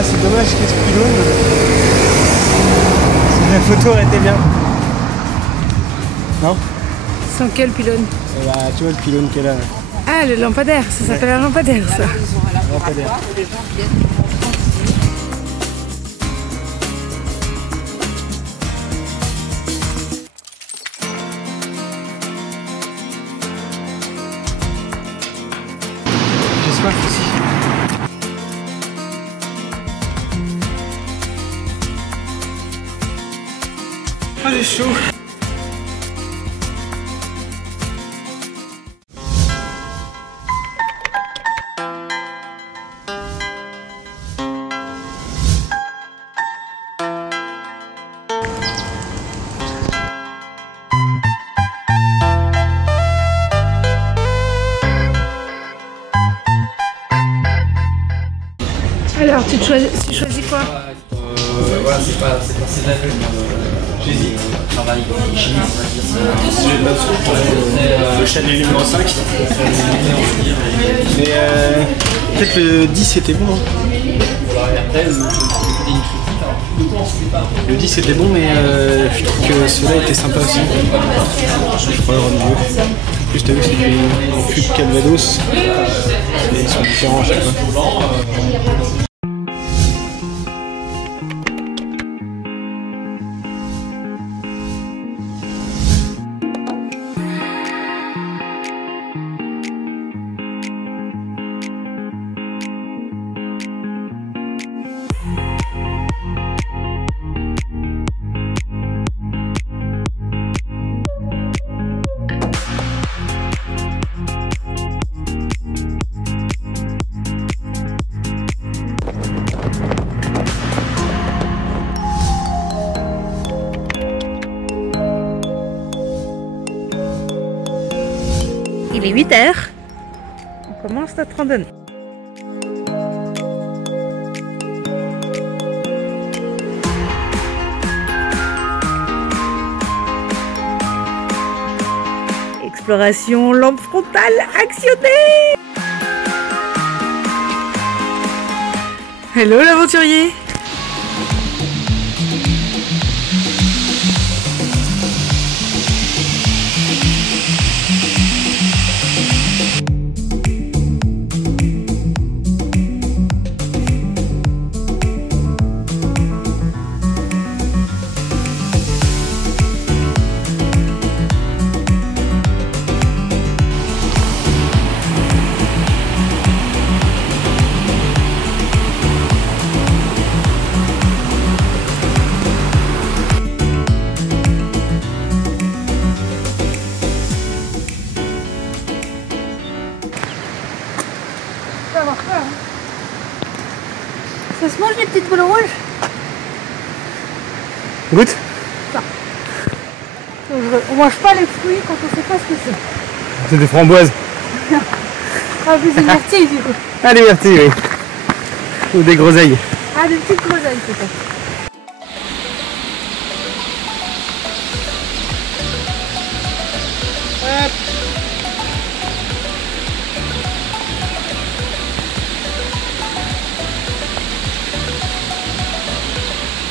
Ah, c'est dommage qu'il y ait ce pylône. La photo aurait été bien. Non? Sans quel pylône? Bah, tu vois le pylône qu'elle a. Ah, le lampadaire, ça s'appelle un lampadaire, ça. Lampadaire. J'ai soif aussi. Ah, j'ai chaud. Alors, tu choisis quoi? Voilà, c'est pas de la peine. J'hésite. Travail, chimie, Le Chanel numéro 5. Mais peut-être le 10 était bon. Hein. Le 10 était bon, mais je trouve que celui-là était sympa aussi. Je pourrais rendre mieux. En plus, t'as vu, c'est du cul de Calvados. Ils sont différents à chaque fois. Il est 8 h. On commence notre randonnée. Exploration lampe frontale actionnée. Hello l'aventurier. Ça se mange les petites boules rouges? Goûte. On mange pas les fruits quand on sait pas ce que c'est. C'est des framboises. Ah, plus des myrtilles du coup. Ah, des myrtilles, oui. Ou des groseilles. Ah, des petites groseilles peut-être.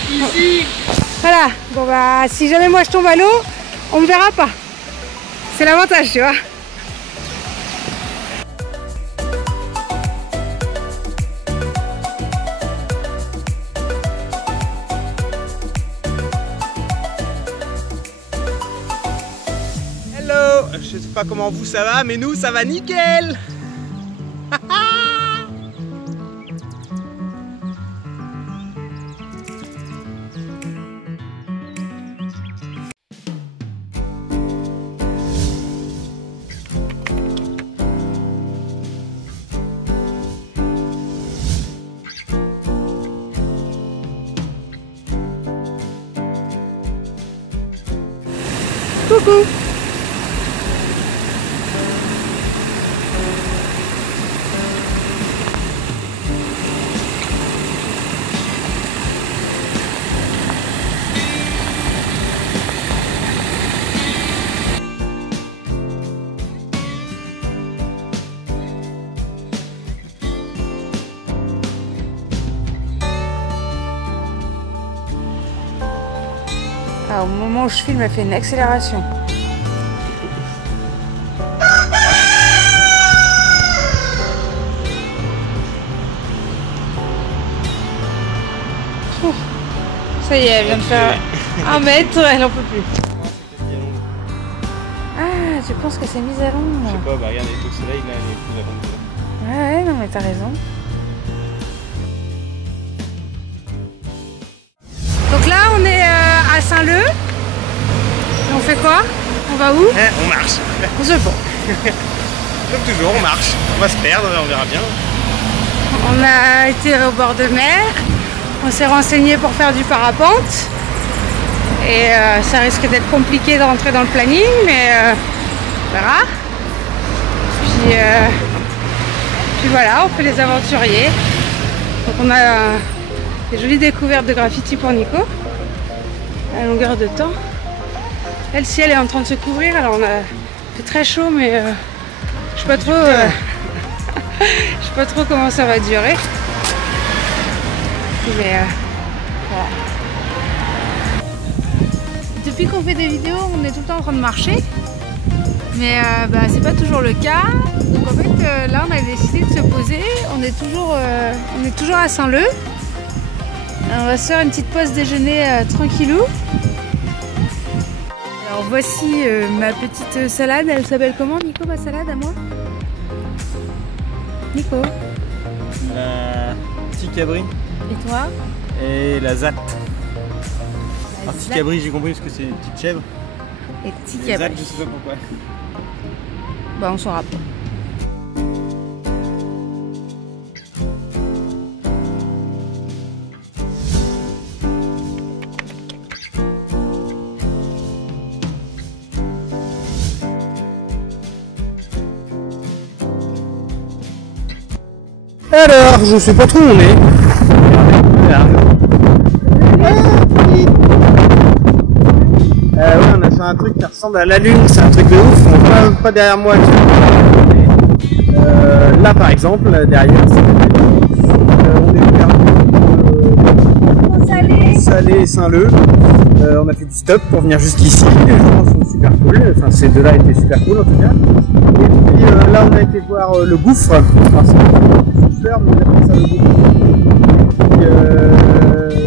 Ici. Voilà, bon bah si jamais moi je tombe à l'eau, on me verra pas. C'est l'avantage, tu vois. Hello. Je sais pas comment vous ça va, mais nous ça va nickel. Coucou. Au moment où je filme, elle fait une accélération. Ouh. Ça y est, elle vient de faire 1 mètre, elle en peut plus. Ah, tu penses que c'est mise à l'ombre? Je sais pas, bah regarde, avec le soleil là, elle est plus à l'ombre. Ouais, non mais t'as raison. Donc là, on est à Saint-Leu. Et on fait quoi? On va où? On marche. On se pend. Comme toujours, on marche. On va se perdre, on verra bien. On a été au bord de mer. On s'est renseigné pour faire du parapente. Et ça risque d'être compliqué de rentrer dans le planning, mais on verra. Puis voilà, on fait les aventuriers. Donc on a des jolies découvertes de graffiti pour Nico à longueur de temps. Elle, si elle est en train de se couvrir, alors on a fait très chaud, mais je sais pas trop, je sais pas trop comment ça va durer. Mais voilà. Depuis qu'on fait des vidéos, on est tout le temps en train de marcher, mais c'est pas toujours le cas. Donc en fait, là, on a décidé de se poser. On est toujours à Saint-Leu. On va se faire une petite pause déjeuner tranquillou. Alors voici ma petite salade. Elle s'appelle comment, Nico, ma salade à moi? Nico? La Ticabri. Et toi? Et la Zat. La Alors Ticabri, j'ai compris parce que c'est une petite chèvre. Et Les Zat, je sais pas pourquoi. Bah on saura pas. Alors, je sais pas trop où on est. Ouais, on a fait un truc qui ressemble à la lune, c'est un truc de ouf. On voit pas derrière moi. Là par exemple, derrière, on est vers Salé et Saint-Leu. On a fait du stop pour venir jusqu'ici. Les gens sont super cool. Enfin, ces deux-là étaient super cool en tout cas. Et puis là, on a été voir le gouffre. Parce que mais on appelle ça le gouffre. Et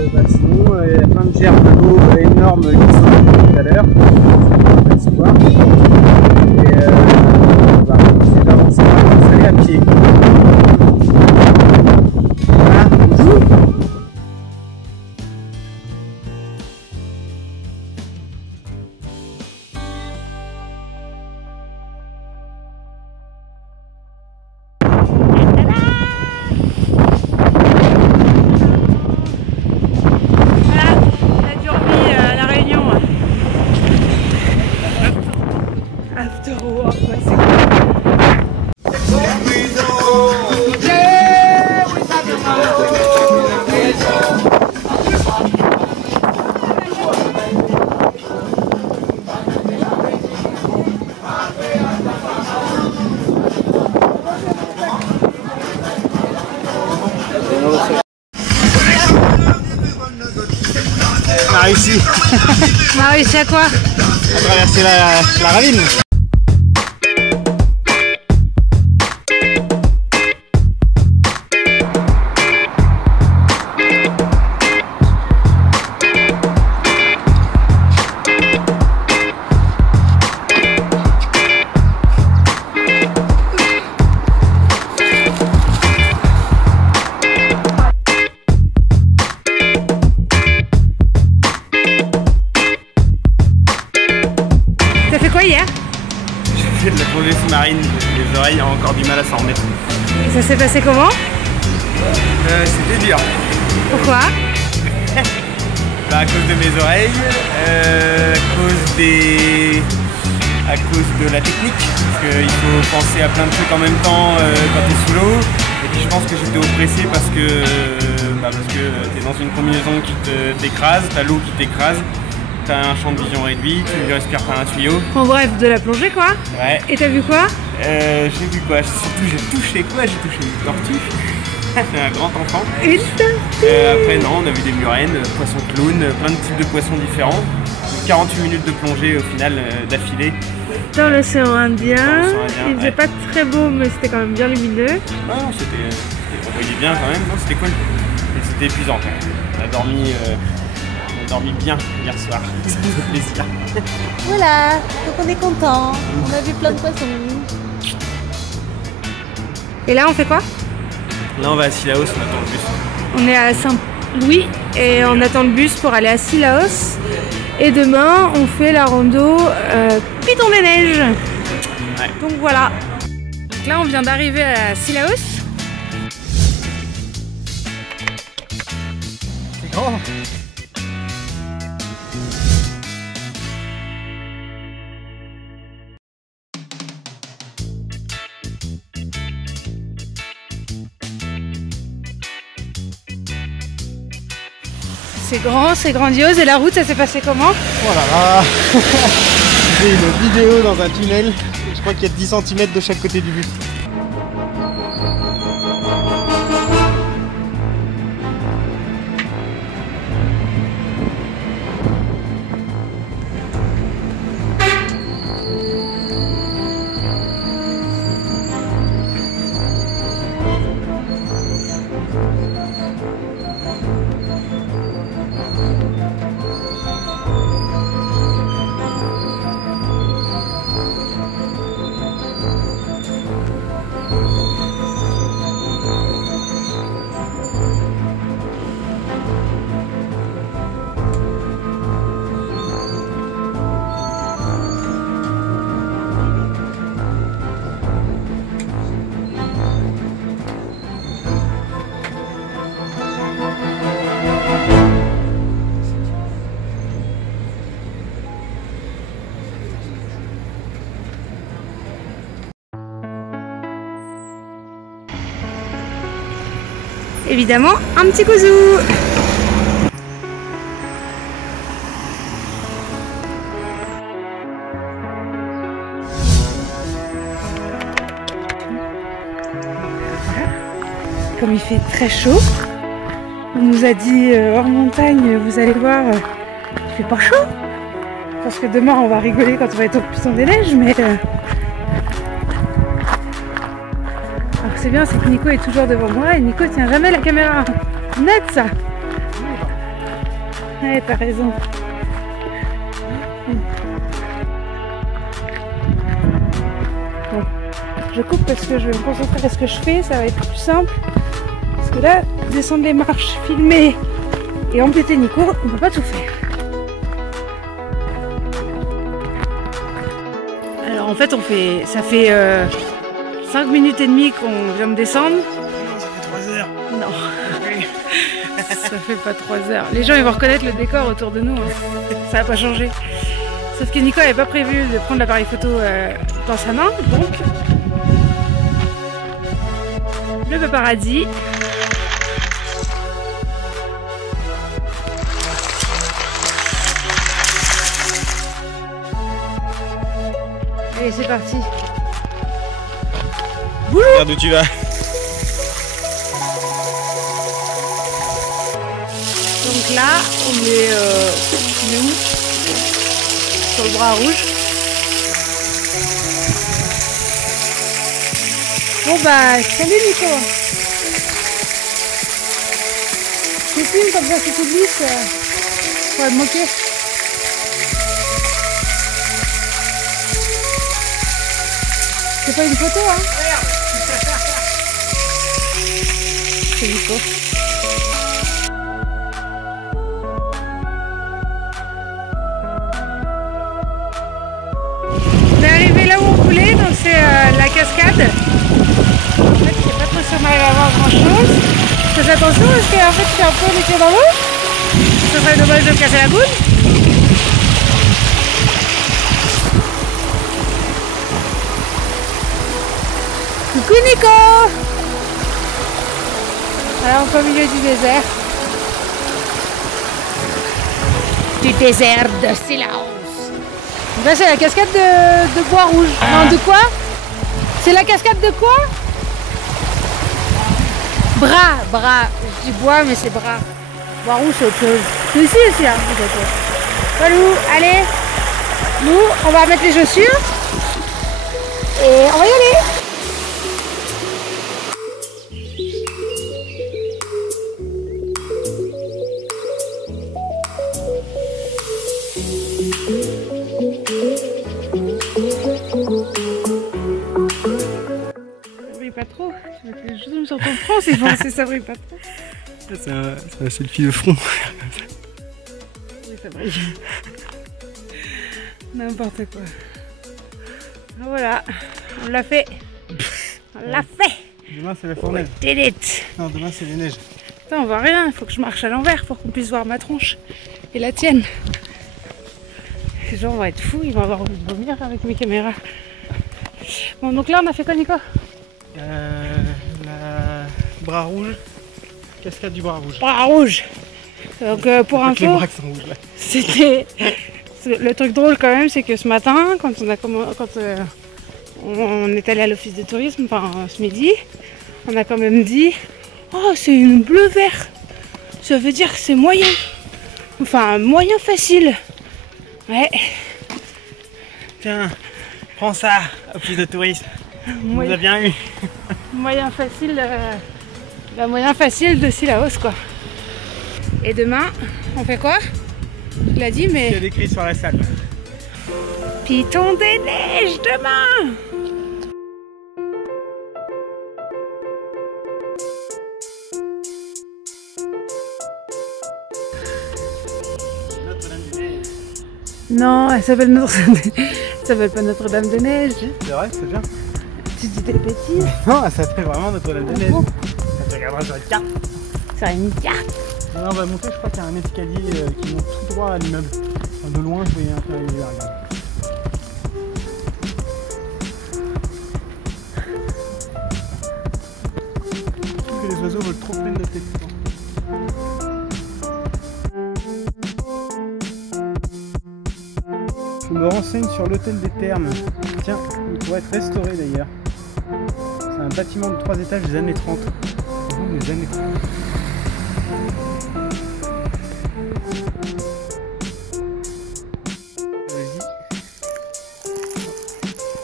puis, sinon, il y a plein de gerbes d'eau énormes qui sont tout à l'heure. On va se voir. Et on va essayer d'avancer, on va aller à pied. Voilà, bonjour. On a réussi. On a réussi à quoi? À traverser la ravine. Hier? J'ai fait de la plongée sous-marine, les oreilles ont encore du mal à s'en remettre. Et ça s'est passé comment? C'était dur. Pourquoi? À cause de mes oreilles, à cause de la technique, parce qu'il faut penser à plein de trucs en même temps quand tu es sous l'eau. Et puis je pense que j'étais oppressé parce que tu es dans une combinaison qui t'écrase, t'as l'eau qui t'écrase. T'as un champ de vision réduit, tu respires par un tuyau. En bref, de la plongée quoi. Ouais. Et t'as vu quoi? J'ai vu quoi? Surtout j'ai touché quoi? J'ai touché une tortue. C'est un grand enfant. Une tortue. Après non, on a vu des murènes, poissons clowns, plein de types de poissons différents. 48 minutes de plongée au final d'affilée. Dans l'océan Indien, il faisait ouais. pas très beau, mais c'était quand même bien lumineux. Ah non, on voyait bien quand même, c'était cool. Et c'était épuisant quand même. On a dormi bien hier soir, ça fait plaisir. Voilà, donc on est content. On a vu plein de poissons. Et là, on fait quoi? Là, on va à Sillaos, on attend le bus. On est à Saint-Louis et on attend le bus pour aller à Sillaos. Et demain, on fait la rando Piton des Neiges. Ouais. Donc voilà. Donc là, on vient d'arriver à Sillaos. C'est grand. C'est grand, c'est grandiose. Et la route, ça s'est passé comment? Oh là là. J'ai une vidéo dans un tunnel. Je crois qu'il y a 10 cm de chaque côté du bus. Évidemment, un petit kouzou. Comme il fait très chaud, on nous a dit hors montagne, vous allez voir, il fait pas chaud. Parce que demain on va rigoler quand on va être au Piton des Neiges, mais alors c'est bien, c'est que Nico est toujours devant moi et Nico tient jamais la caméra. Net ça. Ouais, t'as raison. Bon, je coupe parce que je vais me concentrer à ce que je fais, ça va être plus simple. Parce que là, descendre les marches, filmer et embêter Nico, on peut pas tout faire. Alors en fait, ça fait 5 minutes et demie qu'on vient de descendre. Non, ça fait 3 heures. Non, ça fait pas 3 heures. Les gens ils vont reconnaître le décor autour de nous, hein. Ça va pas changer. Sauf que Nico n'avait pas prévu de prendre l'appareil photo dans sa main, donc le paparazzi. Allez, c'est parti. Regarde où tu vas. Donc là, on est où? Sur le bras rouge. Bon bah, salut Nico. Je filme comme ça, si tu glisses, faut te moquer. C'est pas une photo, hein? C'est Nico. On est arrivé là où on voulait, donc c'est la cascade. En fait, je sais pas trop si on arrive à voir grand chose. Je fais attention parce qu'en fait, je suis un peu les pieds dans l'eau. Ce serait dommage de me casser la goutte. Coucou Nico! Alors, on est au milieu du désert. Du désert de Sillaos. Là, c'est la cascade de bois rouge. Non, de quoi? C'est la cascade de quoi? Bras. Je dis bois, mais c'est bras. Bois rouge, c'est autre chose. C'est ici, hein, peut-être. Walou, allez. Nous, on va mettre les chaussures. Et on va y aller. Ça brille pas trop. Tu vas mettre les chaussures sur ton front, c'est bon, ça brille pas trop. C'est un selfie de front. Oui, ça brille. N'importe quoi. Voilà, on l'a fait. On l'a fait. Demain c'est la fournaise. Did it. Non, demain c'est les neiges. Attends, on voit rien, il faut que je marche à l'envers pour qu'on puisse voir ma tronche et la tienne. Les gens vont être fous, ils vont avoir envie de vomir avec mes caméras. Bon, donc là on a fait quoi, Nico? La bras rouge, cascade du bras rouge. Bras rouge. Donc pour info, les bras qui sont rouges là. c'était le truc drôle quand même, c'est que ce matin, quand on est allé à l'office de tourisme, enfin ce midi, on a quand même dit oh, c'est une bleu vert, ça veut dire que c'est moyen, enfin moyen facile. Ouais. Tiens, prends ça, office de tourisme. On nous a bien eu. Moyen facile, moyen facile de Sillaos quoi. Et demain, on fait quoi? Tu l'as dit, mais. Il y a des cris sur la salle. Piton des neiges demain! Non, elle s'appelle pas Notre-Dame-des-Neiges. C'est vrai, c'est bien. Tu dis des bêtises? Non, ça s'appelle vraiment Notre-Dame-des-Neiges. Ça te regardera sur une carte. C'est une carte. Là, on va monter, je crois qu'il y a un escalier qui monte tout droit à l'immeuble. Enfin, de loin, je voyais un peu arriver, regarde. Je trouve que les oiseaux veulent trop près de notre tête. Je me renseigne sur l'hôtel des Thermes. Tiens, il pourrait être restauré d'ailleurs. C'est un bâtiment de 3 étages des années 30. Des années 30.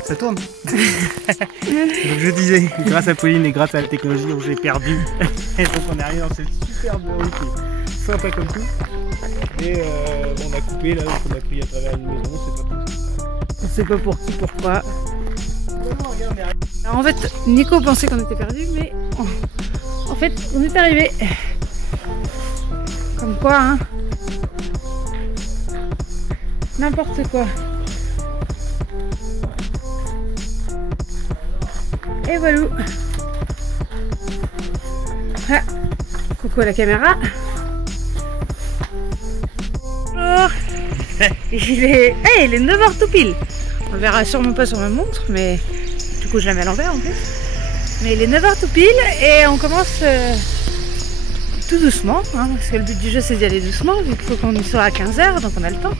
Ça tourne. Donc je disais, grâce à Pauline et grâce à la technologie, donc j'ai perdu. Et donc on est arrivé dans cette super bureau qui est sympa comme tout. Et on a coupé là, on a pris à travers une maison, c'est pas tout. On sait pas pour qui, pourquoi. Alors en fait, Nico pensait qu'on était perdu, mais en fait, on est arrivé. Comme quoi, hein. N'importe quoi. Et voilà. Ah, coucou à la caméra. Oh, il est 9h tout pile. On le verra sûrement pas sur ma montre, mais du coup je la mets à l'envers en plus. Mais il est 9h tout pile et on commence tout doucement, hein, parce que le but du jeu c'est d'y aller doucement, vu qu'il faut qu'on y soit à 15h, donc on a le temps.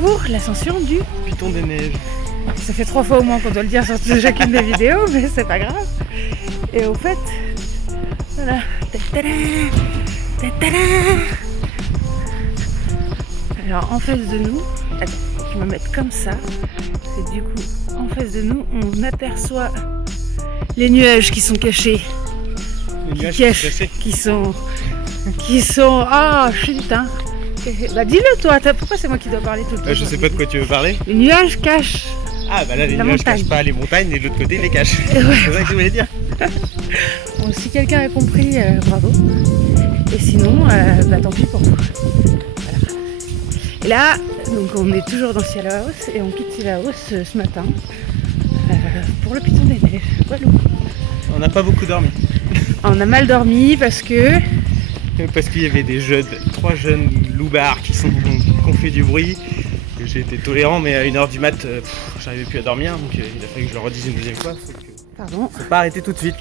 Pour l'ascension du Piton des Neiges. Ça fait 3 fois au moins qu'on doit le dire sur chacune des vidéos, mais c'est pas grave. Et au fait, voilà. Alors en face de nous, attends, je vais me mettre comme ça. Et du coup, en face de nous, on aperçoit les nuages qui sont cachés. Les nuages qui sont. Ah, chut, hein. Bah dis-le toi, pourquoi c'est moi qui dois parler tout le temps? Je sais pas de quoi tu veux parler. Les nuages cachent. Ah bah là les nuages cachent pas les montagnes et de l'autre côté ils les cachent. Ouais. C'est ça que je voulais dire. Bon, si quelqu'un a compris, bravo. Et sinon, bah tant pis pour vous. Voilà. Et là, donc on est toujours dans Sillaos et on quitte Sillaos ce matin pour le Piton des Neiges. Voilà. On n'a pas beaucoup dormi. On a mal dormi parce que... Parce qu'il y avait des jeunes, 3 jeunes loupards qui ont fait du bruit. J'ai été tolérant, mais à 1h du mat, j'arrivais plus à dormir, donc il a fallu que je le redise une deuxième fois. Pardon. Faut pas arrêter tout de suite.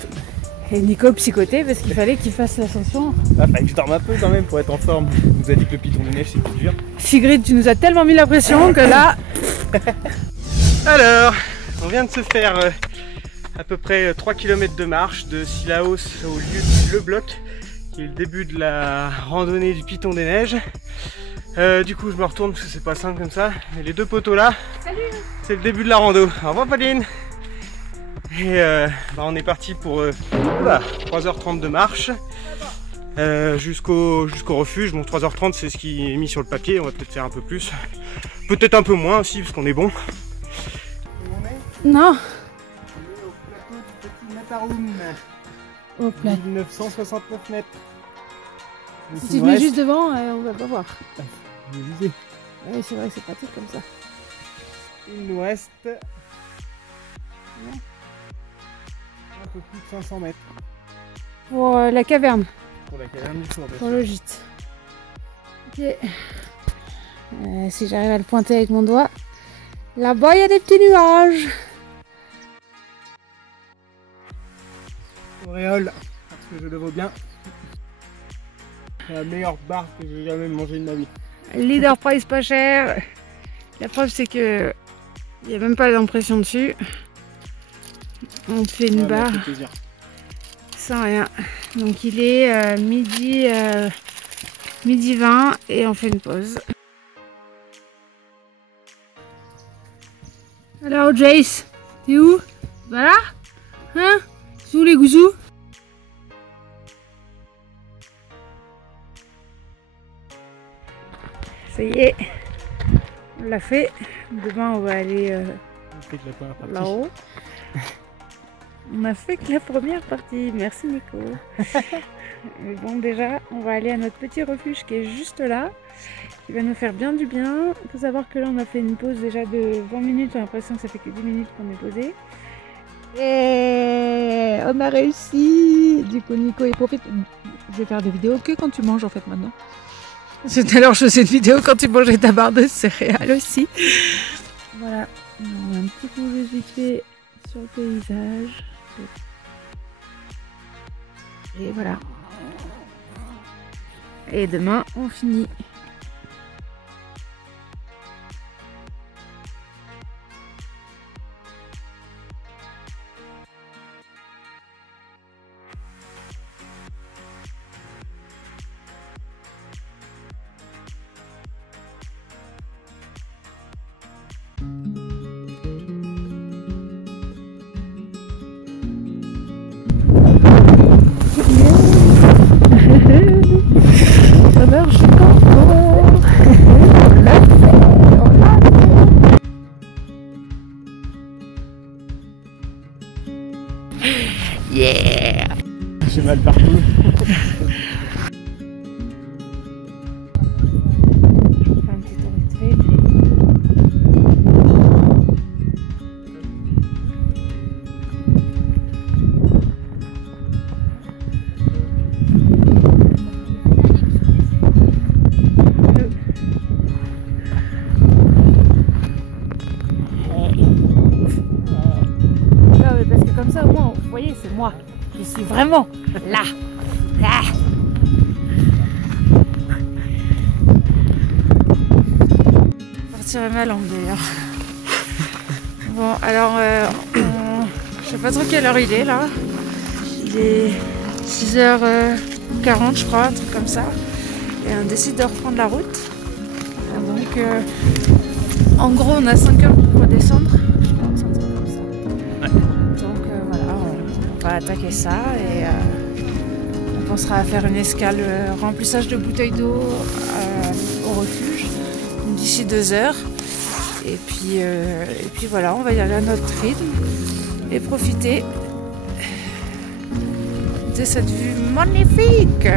Et Nico psychoté parce qu'il fallait qu'il fasse l'ascension. Ah, fallait que je dorme un peu quand même pour être en forme. On nous a dit que le Piton des Neiges c'est plus dur. Sigrid, tu nous as tellement mis la pression que là... Alors, on vient de se faire à peu près 3 km de marche de Sillaos au lieu du Le Bloc, qui est le début de la randonnée du Piton des Neiges. Du coup je me retourne parce que c'est pas simple comme ça. Mais les deux poteaux là, c'est le début de la rando. Au revoir Pauline. Et on est parti pour 3h30 de marche jusqu'au refuge. Donc 3h30 c'est ce qui est mis sur le papier. On va peut-être faire un peu plus, peut-être un peu moins aussi parce qu'on est bon. Non. On est au plateau du petit Matterhorn. Au plat. 1969 mètres. Donc, Si tu te mets juste devant, on va pas voir. Oui, c'est vrai que c'est pratique comme ça. il nous reste un peu plus de 500 mètres Pour la caverne, pour la caverne du Four. pour le gîte. Ok. Si j'arrive à le pointer avec mon doigt. Là-bas, il y a des petits nuages. Auréole, parce que je le vaux bien. C'est la meilleure barre que j'ai jamais mangée de ma vie. Leader price pas cher. La preuve c'est que il n'y a même pas d'impression dessus. On te fait une barre sans rien. Donc il est midi 20 et on fait une pause. Alors Jace, t'es où? Voilà? Hein? C'est où les gouzous? Ça y est, on l'a fait. Demain on va aller là-haut. On a fait que la première partie, merci Nico. Mais bon, déjà on va aller à notre petit refuge qui est juste là, qui va nous faire bien du bien. Il faut savoir que là on a fait une pause déjà de 20 minutes, j'ai l'impression que ça fait que 10 minutes qu'on est posé. Et on a réussi. Du coup Nico il profite. Je vais faire des vidéos que quand tu manges en fait maintenant. Tout à l'heure je faisais une vidéo quand tu mangeais ta barre de céréales aussi. Voilà, on a un petit coup juste vite fait sur le paysage. Et voilà. Et demain on finit. Alors je suis content. On l'a fait, on l'a fait. Yeah. J'ai mal partout. Un petit tour vite fait. Comme ça, au moins, vous voyez, c'est moi. Je suis vraiment là. Ah. Je partirai ma langue d'ailleurs. Bon, alors, je sais pas trop quelle heure il est là. Il est 6h40, je crois, un truc comme ça. Et on décide de reprendre la route. Donc, en gros, on a 5 heures pour redescendre. On va attaquer ça et on pensera à faire une escale remplissage de bouteilles d'eau au refuge d'ici 2 heures et puis voilà, on va y aller à notre rythme et profiter de cette vue magnifique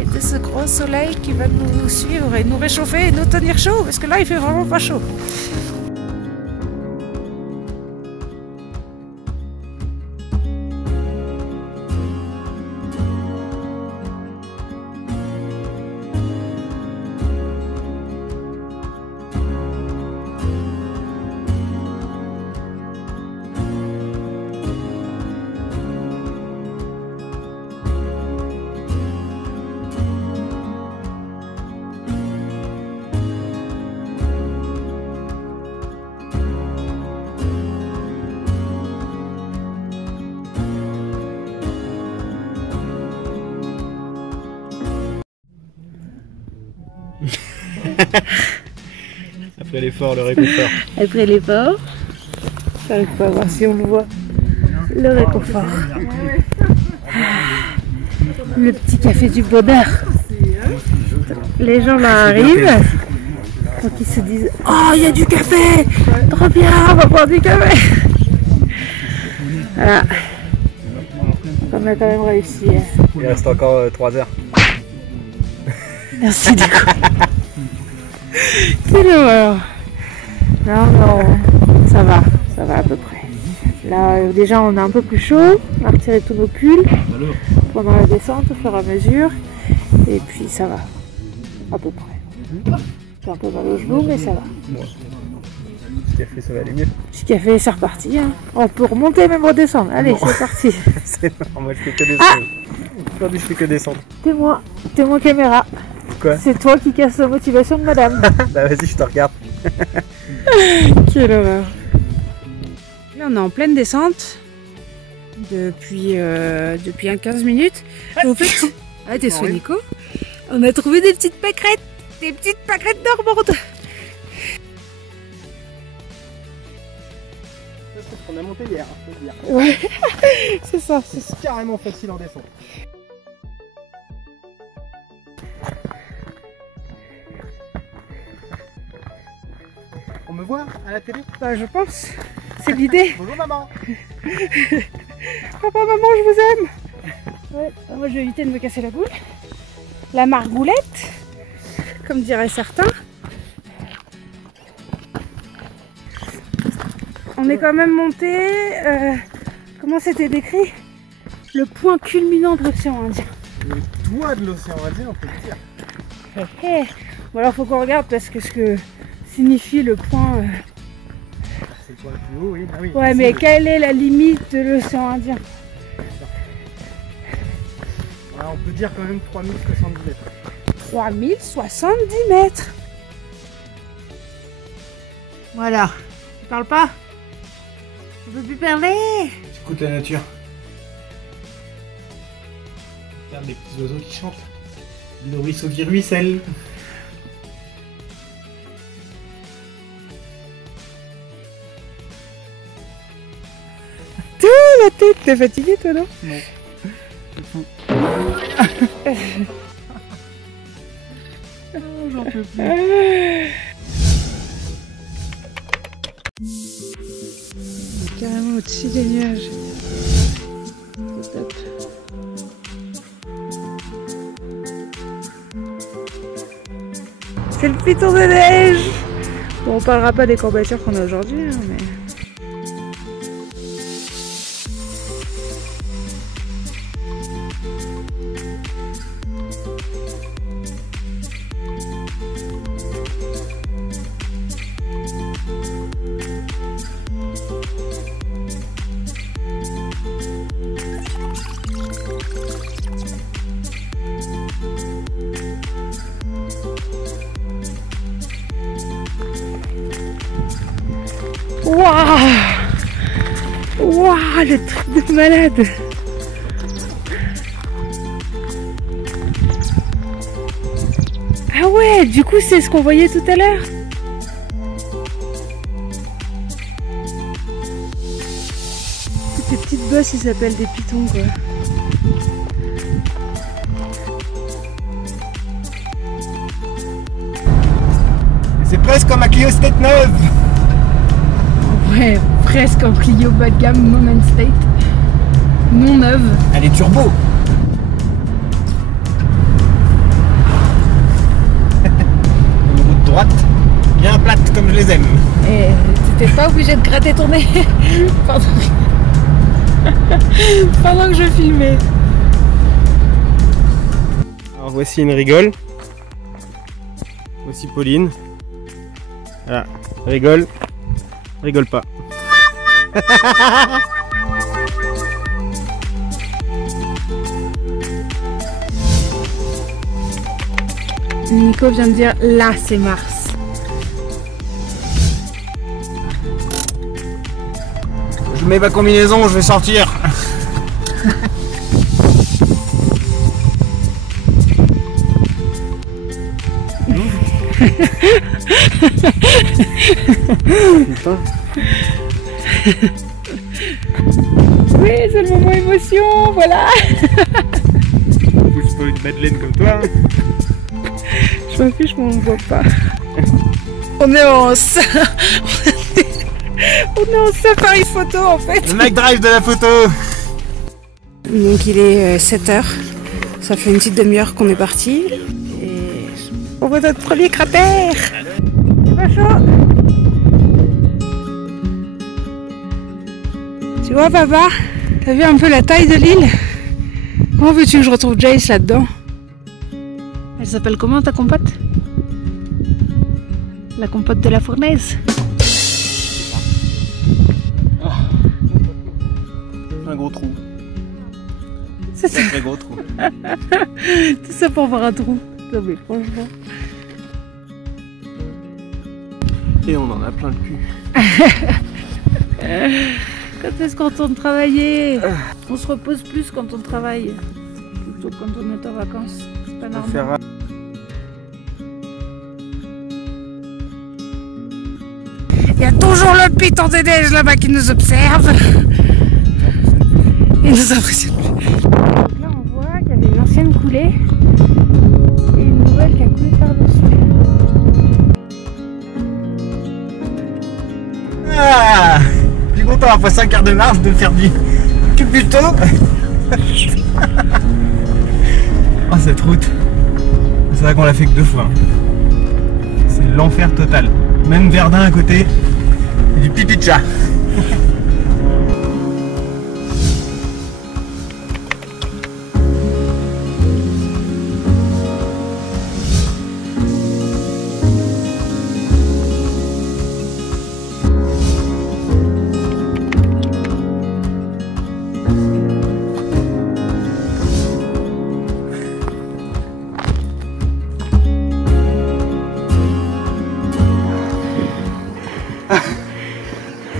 et de ce gros soleil qui va nous suivre et nous réchauffer et nous tenir chaud parce que là il fait vraiment pas chaud. Après l'effort, le réconfort. Après l'effort, j'arrive pas à voir si on le voit. Le réconfort. Le petit café du bonheur. Les gens là arrivent, donc ils se disent « Oh, il y a du café! Trop bien, on va boire du café !» Voilà. On a quand même réussi. Il reste encore 3 heures. Merci Nico. Quelle horreur. Non, ça va à peu près. Là, déjà, on est un peu plus chaud. On a retiré tous nos pulls pendant la descente au fur et à mesure. Et puis, ça va. À peu près. J'ai un peu mal au genou, mais ça va. Bon. Petit café, ça va aller mieux. Petit café, c'est reparti. Hein. On peut remonter, même redescendre. Allez, c'est parti. C'est non, moi je fais que descendre. Aujourd'hui, je fais que descendre. Témoin caméra. Quoi? C'est toi qui casse la motivation de madame. Bah vas-y, je te regarde. Quelle horreur. Là, on est en pleine descente depuis 15 minutes. Et en fait, t'es sous Nico. On a trouvé des petites pâquerettes normandes. C'est ce qu'on a monté hier, faut le dire. Ouais, c'est ça. C'est carrément facile en descente. On me voit à la télé? Bah, je pense. C'est l'idée. Bonjour maman. Papa, maman, je vous aime. Ouais, moi, je vais éviter de me casser la boule. La margoulette, comme diraient certains. On est quand même monté, comment c'était décrit? Le point culminant de l'océan Indien. Le toit de l'océan Indien, on peut le dire. Bon, alors faut qu'on regarde parce que ce que signifie le point. C'est le point le plus haut, oui. Ah, oui. Ouais, mais quelle est la limite de l'océan Indien? Voilà, on peut dire quand même 3070 mètres. 3070 mètres. Voilà. Tu parles pas? On peut plus parler. Écoute la nature. Regarde les petits oiseaux qui chantent. Le ruisseau qui ruisselle. La tête, t'es fatigué toi non? Non. J'en peux plus. Carrément au-dessus des nuages. C'est top. C'est le piton de neige. Bon, on parlera pas des courbatures qu'on a aujourd'hui, hein, mais... Waouh, le truc de malade. Ah ouais, du coup c'est ce qu'on voyait tout à l'heure. Ces petites bosses, ils s'appellent des pitons quoi. C'est presque comme un Clio State 9. Ouais, presque en Clio bas de gamme, Moment State. Non neuve. Elle est turbo. Une route droite, bien plate comme je les aime. Et t'étais pas obligé de gratter ton nez pendant que je filmais. Alors voici une rigole. Voici Pauline. Voilà, rigole. Rigole pas. Nico vient de dire là c'est Mars. Je mets ma combinaison, je vais sortir. hein. Oui, c'est le moment émotion, voilà. Pousse pas une madeleine comme toi. Hein. Je m'en fiche, mais on ne voit pas. On est en safari photo en fait. Le Mac Drive de la photo. Donc il est 7h. Ça fait une petite demi-heure qu'on est parti. Et on voit notre premier cratère. C'est pas chaud. Tu vois papa, t'as vu un peu la taille de l'île? Comment veux-tu que je retrouve Jace là-dedans? Elle s'appelle comment ta compote? La compote de la fournaise. Un gros trou. C'est ça. Un très gros trou. Tout ça pour voir un trou. Non mais franchement. Et on en a plein le cul. Quand est-ce qu'on retourne travailler? On se repose plus quand on travaille. Plutôt que quand on est en vacances. C'est pas normal. Il y a toujours le piton des neiges là-bas qui nous observe. Il nous impressionne plus. Donc là on voit qu'il y avait une ancienne coulée et une nouvelle qui a coulé par-dessus. Ah, je suis content après 5 quarts de marche de faire du buto. Oh cette route. C'est vrai qu'on l'a fait que 2 fois. C'est l'enfer total. Même Verdun à côté. Et du pipi de chat.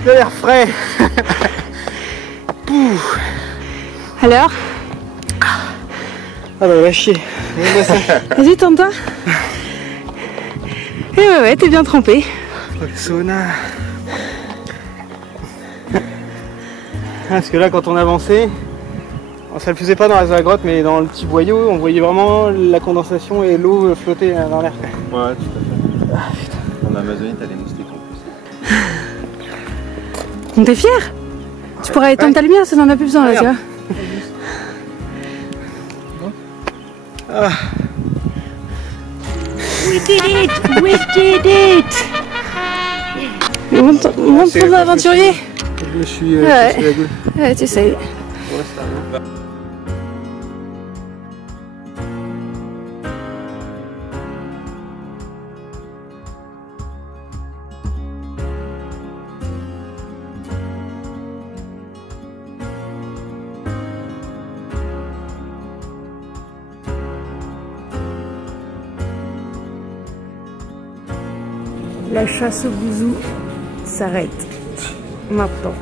De l'air frais. Alors? Ah bah va chier. Vas-y tente-toi. Et ouais, t'es bien trempé. Le sauna. Parce que là quand on avançait, ça le faisait pas dans la grotte mais dans le petit boyau, on voyait vraiment la condensation et l'eau flotter dans l'air. Ouais, tout à fait. Ah, putain. En Amazonie, t'as les moustiques en plus. Donc t'es fier? Tu pourrais éteindre ta lumière, ça n'en a plus besoin là, tu vois. Ah. We did it! We did it! Montre ton aventurier. Je me suis Ouais. cassé la gueule. Ouais, tu sais. Ouais, ça va. La chasse au bouzou s'arrête maintenant.